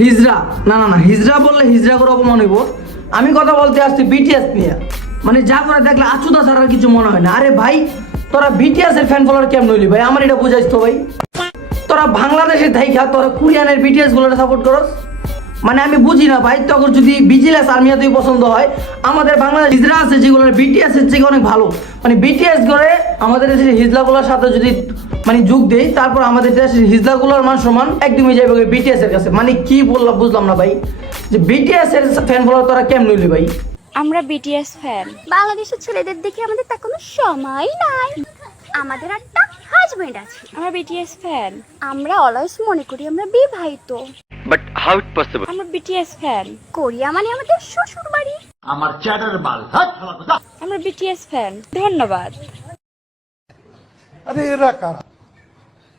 হিজড়া? না না না, হিজড়া বললে হিজড়া করে অপমান হইব। আমি কথা বলতে আসছি বিটিএস নিয়ে। মানে যা করে দেখলে আচুদা ছাড়া আর কিছু মনে হয় না। আরে ভাই, তোরা বিটিএস এর ফ্যান ফলোয়ার কেমন হইলি ভাই? আমার এটা বুঝাইছ তো ভাই। তোরা বাংলাদেশের থাইকা তোরা কোরিয়ানের বিটিএস গুলোকে সাপোর্ট করস। মানে আমি বুঝি না ভাই, তখন যদি বিজিএস আর্মিয়াতেই পছন্দ হয়, আমাদের বাংলাদেশ হিজড়া আছে যেগুলো বিটিএস এর থেকে অনেক ভালো। মানে বিটিএস করে আমাদের দেশের হিজড়াগুলোর সাথে যদি মানে যোগ দেই, তারপর আমাদের দেশের হিজড়াগুলোর মান সমান একদমই যাবে বিটিএস এর কাছে। মানে কি বললাম বুঝলাম না ভাই, যে বিটিএস এর ফ্যান ফলোয়ার তোরা কেমন হইলি ভাই? আমরা বিটিএস ফ্যান। বাংলাদেশের ছেলেদের দেখে আমাদের তা কোনো সময় নাই। আমাদের একটা হাজবেন্ড আছে। আমরা বিটিএস ফ্যান। আমরা অলওয়েজ মনে করি আমরা বিবাহিত। But how it possible? আমরা বিটিএস ফ্যান। কোরিয়া মানে আমাদের শ্বশুর বাড়ি। আমার চ্যাটার মাল। আমরা বিটিএস ফ্যান। ধন্যবাদ। আরে এরা কারা,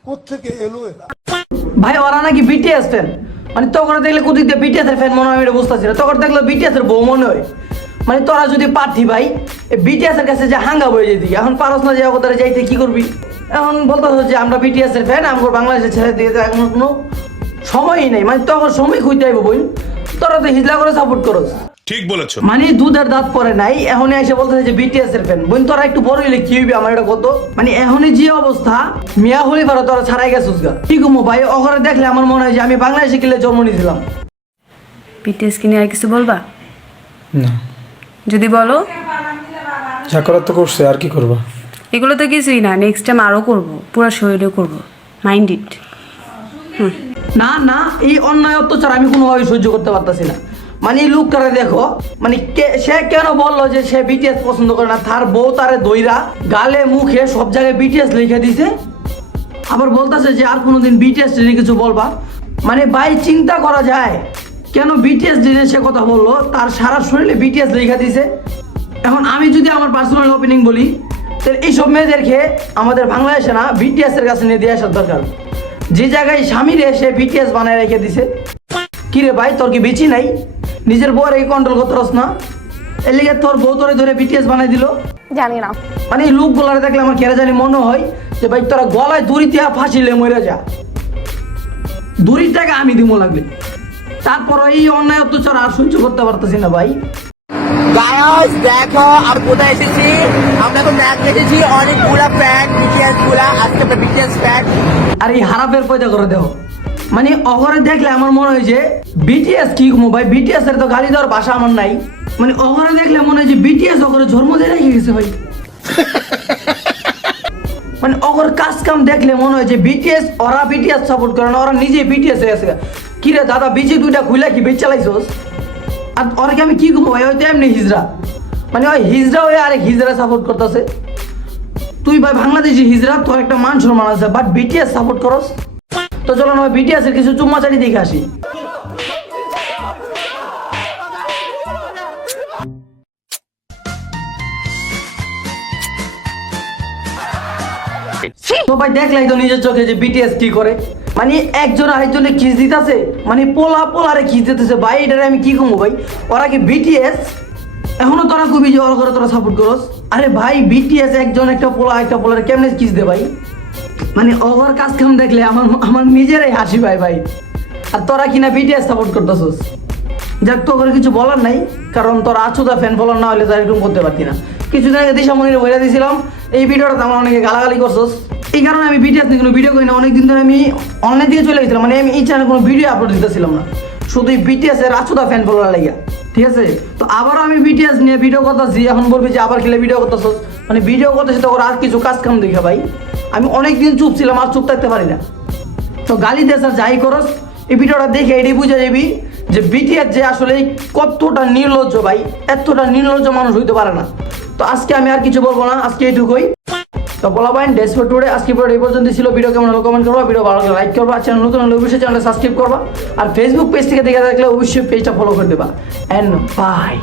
কোত্থেকে এলো এরা? ভাই ওরা নাকি বিটিএস ফ্যান। মানে তখন দেখলে কোথায় দিয়ে বিটিএস এর ফ্যান মনে হয়, আমি এটা বুঝতেছি না। তখন দেখলে বিটিএস এর বউ মনে হয়। মানে তোরা যদি পাঠি ভাই বিটিএস এর কাছে যে হাঙ্গা বয়ে যেতি, এখন পারস না যে ওদের যাইতে কি করবি? এখন বলতে যে আমরা বিটিএস এর ফ্যান, আমার বাংলাদেশের ছেড়ে দিয়ে এখন কোনো সময়ই নেই। মানে তখন সময় খুঁজতে আইব বই, তোরা তো হিজলা করে সাপোর্ট করস। ঠিক বলেছো। মানে দুধের দাঁত পরে নাই, এখন এসে বলতেছে যে বিটিএস এর ফ্যান। বোন তোরা একটু বড় হইলে কি হইবে আমার এটা কত। মানে এখনই যে অবস্থা, মিয়া হলি পারো তোরা ছাড়াই গেছিস গা। কি ঘুমো ভাই, অঘরে দেখলে আমার মনে হয় যে আমি বাংলাদেশে গেলে জন্ম নিয়েছিলাম। বিটিএস কি নিয়ে আর কিছু বলবা? না, যদি বলো। যা করার তো করছে, আর কি করবা? এগুলো তো কিছুই না, নেক্সট টাইম আরও করবো, পুরো শরীরে করবো। Mind it. না না, এই অন্যায় অত্যাচার আমি কোনোভাবে সহ্য করতে পারতাছি না। মানে এই লোকটারে দেখো, মানে সে কেন বললো যে সে বিটিএস পছন্দ করে না? তার বউ তারে দইরা গালে মুখে সব জায়গায় বিটিএস লিখে দিছে, আবার বলতেছে যে আর কোনোদিন বিটিএস নিয়ে কিছু বলবা। মানে ভাই চিন্তা করা যায়, কেন বিটিএস নিয়ে সে কথা বললো? তার সারা শরীরে বিটিএস লিখে দিছে। এখন আমি যদি আমার পার্সোনাল ওপিনিয়ন বলি, তাহলে এইসব মেয়েদেরকে আমাদের বাংলাদেশে না বিটিএস এর কাছে নিয়ে দিয়ে আসার দরকার। যে জায়গায় স্বামীর এসে বিটিএস বানায় রেখে দিছে। কিরে ভাই, তোর কি বেচি নাই? নিজের বউয়ের এই কন্ট্রোল করতে পারস না? এর লিগে তোর বউ তোরে ধরে বিটিএস বানাই দিল। জানি না। মানে এই লোকগুলারে দেখলে আমার কেন জানি মনে হয় যে ভাই তোরা গলায় দড়ি দিয়া ফাঁসিলে মরে যা, দড়ির টাকা আমি দিব লাগলে। তারপর এই অন্যায় অত্যাচার আর সহ্য করতে পারতেছি না ভাই। গাইস দেখো আমরা কোথায় এসেছি, আমরা তো ম্যাচ দেখেছি অনেকগুলা ফ্যান বিটিএস গুলা, আজকে আমরা বিটিএস ফ্যান। আর এই হারাপের পয়দা করে দেও। মানে অঘরে দেখলে আমার মনে হয় যে বিটিএস কি ঘুমো ভাই, বিটিএস এর তো গালি দেওয়ার ভাষা আমার নাই। মানে অঘরে দেখলে মনে হয় যে বিটিএস অঘরে জন্ম দিয়ে রেখে গেছে ভাই। মানে অঘর কাজ কাম দেখলে মনে হয় যে বিটিএস, ওরা বিটিএস সাপোর্ট করে না, ওরা নিজে বিটিএস হয়ে আছে। কিরে দাদা, বিচি দুইটা খুইলা কি বেচ চালাইছোস? আর ওরকে আমি কি ঘুমো ভাই, হয়তো এমনি হিজড়া। মানে ওই হিজড়া হয়ে আরেক হিজড়া সাপোর্ট করতেছে। তুই ভাই বাংলাদেশি হিজড়া, তোর একটা মান সম্মান আছে, বাট বিটিএস সাপোর্ট করস। তো চলো না বিটিএস এর কিছু চুম্মাচারি দেখে আসি। তো ভাই দেখলাই তো নিজের চোখে যে বিটিএস কি করে। মানে একজন আরেকজনে খিস দিতেছে, মানে পোলা পোলারে খিস দিতেছে ভাই। এটারে আমি কি কমবো ভাই, ওরা কি বিটিএস? এখনো তোরা খুবই জোর করে তোরা সাপোর্ট করস। আরে ভাই বিটিএস একজন একটা পোলারে কেমনে খিস দে ভাই? মানে ওভার কাজ কাম দেখলে আমার নিজেরাই হাসি পায় ভাই। আর তোরা কিনা বিটিএস সাপোর্ট করতেছস। যাক, তো করে কিছু বলার নাই, কারণ তোরা আছুদা ফ্যান ফলোয়ার না হলে তো এরকম করতে পারতি না। কিছুদিন আগে দিশামণিরে বলে দিয়েছিলাম, এই ভিডিওটা আমার অনেকে গালাগালি করছস। এই কারণে আমি বিটিএস নিয়ে কোনো ভিডিও করি না। অনেকদিন ধরে আমি অনলাইন থেকে চলে গেছিলাম, মানে আমি এই চ্যানেলে কোনো ভিডিও আপলোড দিতেছিলাম না, শুধু বিটিএস এর আছুদা ফ্যান ফলোয়ার লাগিয়া। ঠিক আছে, তো আবার আমি বিটিএস নিয়ে ভিডিও করতেছি। এখন বলবি যে আবার খেলে ভিডিও করতেছস। মানে ভিডিও করতেছি তো আর কিছু কাজ কাম দেখে ভাই, আমি অনেকদিন চুপ ছিলাম, আর চুপ থাকতে পারি না। তো গালি দেশ আর যাই করস, এই ভিডিওটা দেখে এটাই বুঝে যাবি যে বিটিএস যে আসলে কতটা নির্লজ্জ ভাই। এতটা নির্লজ্জ মানুষ হইতে পারে না। তো আজকে আমি আর কিছু বলবো না, আজকে এইটুকুই। তো বলা ভাই ডেস ফর টুডে আজকে ভিডিও এই পর্যন্ত ছিল। ভিডিও কেমন হলো কমেন্ট করবা, ভিডিও ভালো লাগলে লাইক করবা, চ্যানেল নতুন হলে অবশ্যই চ্যানেলটা সাবস্ক্রাইব করবা, আর ফেসবুক পেজ থেকে দেখে থাকলে অবশ্যই পেজটা ফলো করে দেবা। And by.